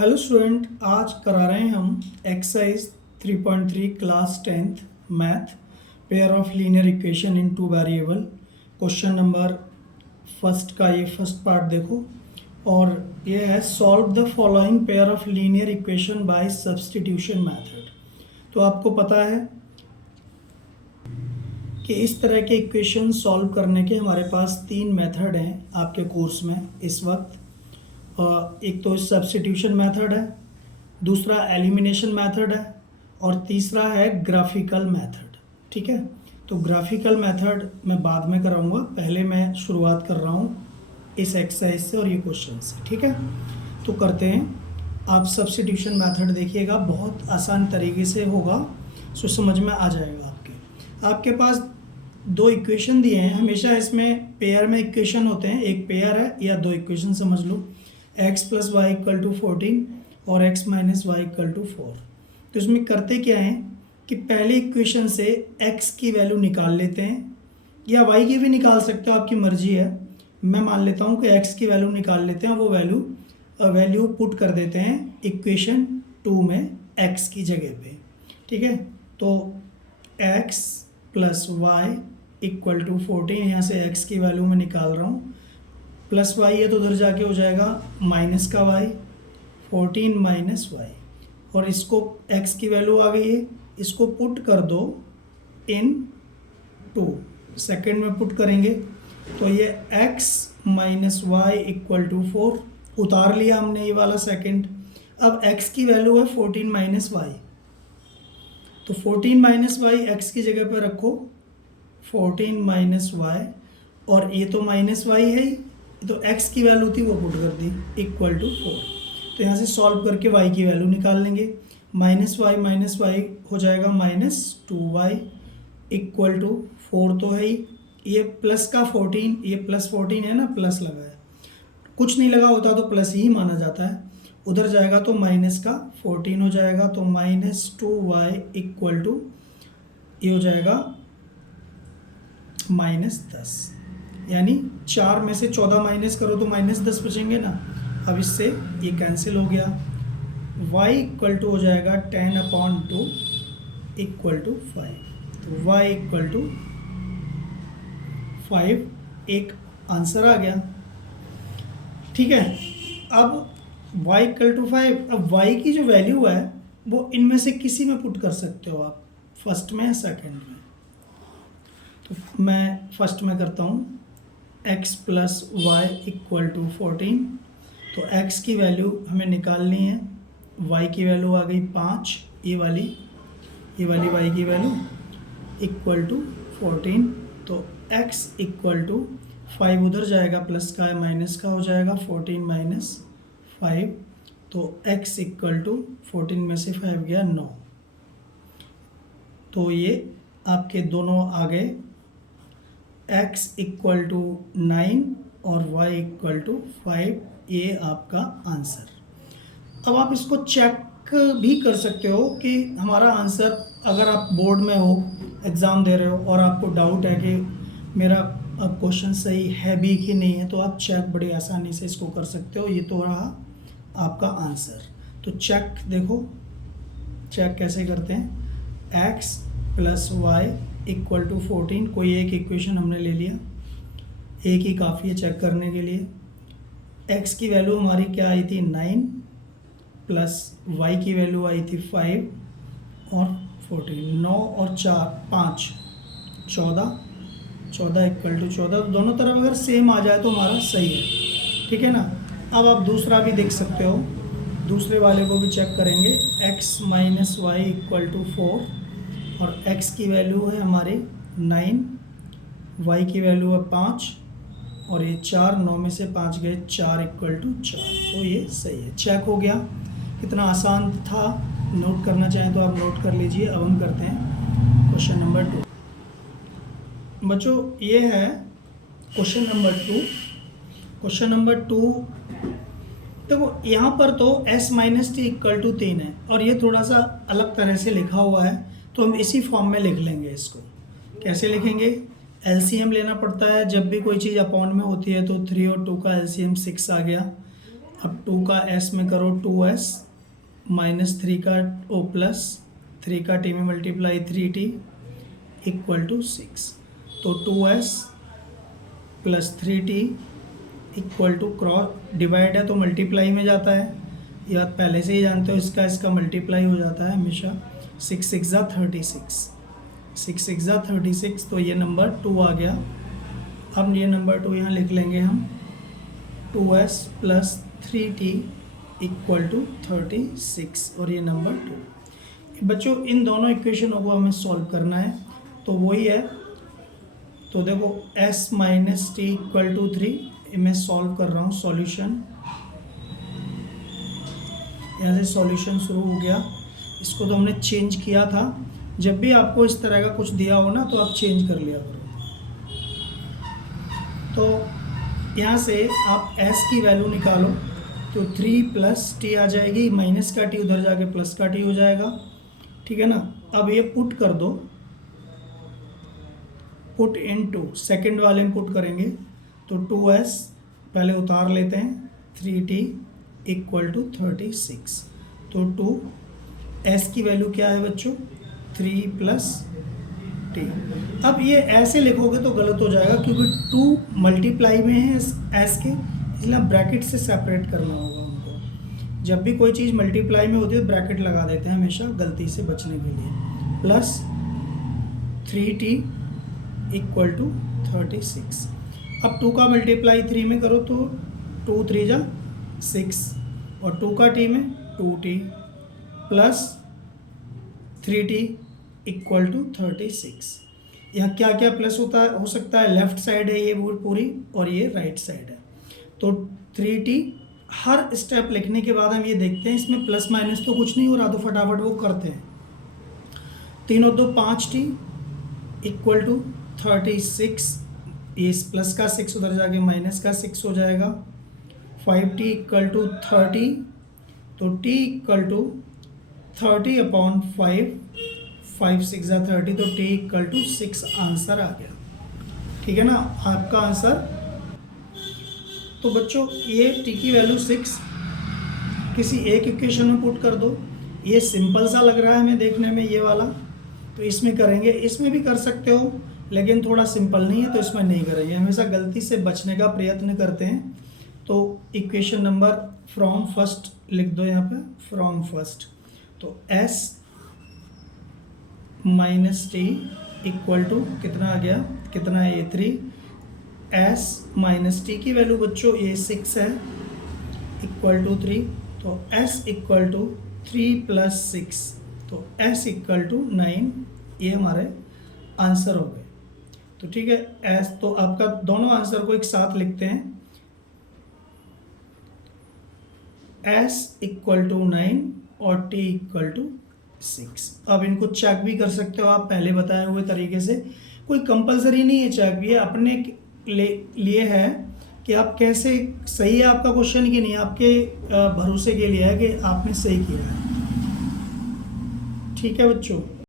Hello student, आज करा रहे हैं हम exercise 3.3 class 10th math pair of linear equation in two variable. Question number first का ये फर्स्ट पार्ट देखो, और ये है solve the following pair of linear equation by substitution method. तो आपको पता है कि इस तरह के इक्वेशन सॉल्व करने के हमारे पास तीन मेथड हैं आपके कोर्स में इस वक्त। एक तो सब्स्टिट्यूशन मेथड है, दूसरा एलिमिनेशन मेथड है, और तीसरा है ग्राफिकल मेथड। ठीक है, तो ग्राफिकल मेथड मैं बाद में कराऊंगा, पहले मैं शुरुआत कर रहा हूँ इस एक्सरसाइज से और ये क्वेश्चन से। ठीक है, तो करते हैं। आप सब्स्टिट्यूशन मेथड देखिएगा, बहुत आसान तरीके से होगा, सो समझ में आ जाएगा। आपके पास दो इक्वेशन दिए हैं, हमेशा इसमें पेयर में इक्वेशन होते हैं, एक पेयर है या दो इक्वेशन समझ लो, x plus Y equal to 14 और x minus Y equal to 4। तो इसमें करते क्या है कि पहले इक्वेशन से x की वैल्यू निकाल लेते हैं, या y की भी निकाल सकते हो, आपकी मर्जी है। मैं मान लेता हूँ कि x की वैल्यू निकाल लेते हैं, वो वैल्यू पुट कर देते हैं इक्वेशन 2 में x की जगह पे। ठीक है, तो x plus Y equal to 14, यहाँ से x की वैल्यू मैं निकाल रहा हूँ, प्लस वाई है तो उधर जाके हो जाएगा माइनस का वाई, 14 माइनस वाई, और इसको x की वैल्यू आ गई है, इसको पुट कर दो इन 2 सेकेंड में पुट करेंगे, तो ये x minus Y equal to 4 उतार लिया हमने ये वाला सेकेंड। अब x की वैल्यू है 14 माइनस वाई, तो 14 माइनस वाई एक्स की जगह पर रखो, 14 माइनस वाई, और ये तो माइनस वाई है ही, तो x की वैल्यू थी वो पुट कर दी इक्वल टू 4। तो यहाँ से सॉल्व करके y की वैल्यू निकाल लेंगे, माइनस वाई हो जाएगा -2y इक्वल टू 4 तो है ही, ये प्लस का 14, ये प्लस 14 है ना, प्लस लगा है, कुछ नहीं लगा होता तो प्लस ही माना जाता है, उधर जाएगा तो माइनस का 14 हो जाएगा, तो -2y इक्वल टू ये हो जाएगा -10, यानी 4 में से 14 माइनस करो तो -10 बचेंगे ना। अब इससे ये कैंसिल हो गया, y इक्वल टू हो जाएगा 10/2 इक्वल टू 5, तो y इक्वल टू 5 एक आंसर आ गया। ठीक है, अब y इक्वल टू 5, अब y की जो वैल्यू है वो इनमें से किसी में पुट कर सकते हो आप, फर्स्ट में या सेकेंड में। तो मैं फर्स्ट में करता हूँ, x plus Y equal to 14, तो x की वैल्यू हमें निकालनी है, y की वैल्यू आ गई 5, ये वाली y की वैल्यू इक्वल टू 14, तो x इक्वल टू 5 उधर जाएगा, प्लस का है माइनस का हो जाएगा, 14 माइनस 5, तो x इक्वल टू 14 में से 5 गया 9, तो ये आपके दोनों आ गए, x इक्वल टू 9 और y इक्वल टू 5, ये आपका आंसर। अब आप इसको चेक भी कर सकते हो कि हमारा आंसर, अगर आप बोर्ड में हो, एग्ज़ाम दे रहे हो और आपको डाउट है कि मेरा क्वेश्चन सही है भी कि नहीं है, तो आप चेक बड़ी आसानी से इसको कर सकते हो। ये तो रहा आपका आंसर। तो चेक देखो, चेक कैसे करते हैं, x plus Y equal to 14, कोई एक इक्वेशन हमने ले लिया, एक ही काफ़ी है चेक करने के लिए। x की वैल्यू हमारी क्या आई थी 9, प्लस y की वैल्यू आई थी 5 और 14, 9 और 4 5 14 इक्वल टू 14, तो दोनों तरफ अगर सेम आ जाए तो हमारा सही है। ठीक है ना। अब आप दूसरा भी देख सकते हो, दूसरे वाले को भी चेक करेंगे, x minus Y equal to 4, और x की वैल्यू है हमारी 9, y की वैल्यू है 5, और ये 4, 9 में से 5 गए 4 इक्वल टू 4, तो ये सही है, चेक हो गया। कितना आसान था, नोट करना चाहें तो आप नोट कर लीजिए। अब हम करते हैं क्वेश्चन नंबर 2। बच्चों ये है क्वेश्चन नंबर 2। क्वेश्चन नंबर 2 देखो, यहाँ पर तो s minus T equal to 3 है, और ये थोड़ा सा अलग तरह से लिखा हुआ है, तो हम इसी फॉर्म में लिख लेंगे। इसको कैसे लिखेंगे, एलसीएम लेना पड़ता है, जब भी कोई चीज़ अपॉन में होती है तो 3 और 2 का एलसीएम 6 आ गया, अब 2 का s में करो 2s माइनस 3 का ओ प्लस 3 का t में मल्टीप्लाई 3t इक्वल टू 6। तो 2s plus 3t equal to cross divide है तो मल्टीप्लाई में जाता है, ये बात पहले से ही जानते हो, इसका मल्टीप्लाई हो जाता है हमेशा। 6 6 ज़ा 36, 6 6 ज़ा 36, तो ये नंबर 2 आ गया। अब ये नंबर 2 यहाँ लिख लेंगे हम, 2s plus 3t equal to 36, और ये नंबर 2। बच्चों इन दोनों इक्वेशनों को हमें सॉल्व करना है, तो वही है। तो देखो s minus T equal to 3, मैं सॉल्व कर रहा हूँ सॉल्यूशन। यहाँ से सॉल्यूशन शुरू हो गया। इसको तो हमने चेंज किया था, जब भी आपको इस तरह का कुछ दिया हो ना तो आप चेंज कर लिया करो। तो यहाँ से आप s की वैल्यू निकालो, तो 3 प्लस टी आ जाएगी, माइनस का टी उधर जाके प्लस का टी हो जाएगा, ठीक है ना। अब ये पुट कर दो, पुट इन टू, सेकेंड वाले में पुट करेंगे तो 2s पहले उतार लेते हैं, 3t इक्वल टू 36। तो 2s की वैल्यू क्या है बच्चों, 3 प्लस टी। अब ये ऐसे लिखोगे तो गलत हो जाएगा, क्योंकि 2 मल्टीप्लाई में है s के, इसलिए ब्रैकेट से सेपरेट करना होगा हमको। जब भी कोई चीज़ मल्टीप्लाई में होती है ब्रैकेट लगा देते हैं हमेशा, गलती से बचने के लिए। Plus 3t equal to 36। अब 2 का मल्टीप्लाई 3 में करो तो 2 3 जा 6, और 2 का t में 2t plus 3t equal to 36। यहाँ क्या क्या प्लस होता है, हो सकता है, लेफ्ट साइड है ये पूरी और ये राइट साइड है। तो 3t, हर स्टेप लिखने के बाद हम ये देखते हैं इसमें प्लस माइनस तो कुछ नहीं हो रहा, तो फटाफट वो करते हैं। 3 और 2 5t इक्वल टू 36, इस प्लस का 6 उधर जाके माइनस का 6 हो जाएगा। 5t इक्वल टू 30, तो t इक्वल टू 30/5, 5 6 ज़ा 30, तो t इक्वल टू 6 आंसर आ गया, ठीक है ना आपका आंसर। तो बच्चों ये t की वैल्यू 6 किसी एक इक्वेशन में पुट कर दो। ये सिंपल सा लग रहा है हमें देखने में ये वाला, तो इसमें करेंगे, इसमें भी कर सकते हो लेकिन थोड़ा सिंपल नहीं है तो इसमें नहीं करेंगे, हमेशा गलती से बचने का प्रयत्न करते हैं। तो इक्वेशन नंबर फ्रॉम फर्स्ट लिख दो यहाँ पे, फ्रॉम फर्स्ट। तो s minus T equal to कितना आ गया, कितना है ये 3, s माइनस टी की वैल्यू बच्चों ये 6 है इक्वल टू 3, तो s इक्वल टू 3 प्लस 6, तो s इक्वल टू 9, ये हमारे आंसर हो गए। तो ठीक है s, तो आपका दोनों आंसर को एक साथ लिखते हैं, s इक्वल टू 9 और t इक्वल टू 6। अब इनको चेक भी कर सकते हो आप पहले बताए हुए तरीके से, कोई कंपलसरी नहीं है चेक भी, ये अपने लिए है कि आप कैसे, सही है आपका क्वेश्चन कि नहीं, आपके भरोसे के लिए है कि आपने सही किया है, ठीक है बच्चों।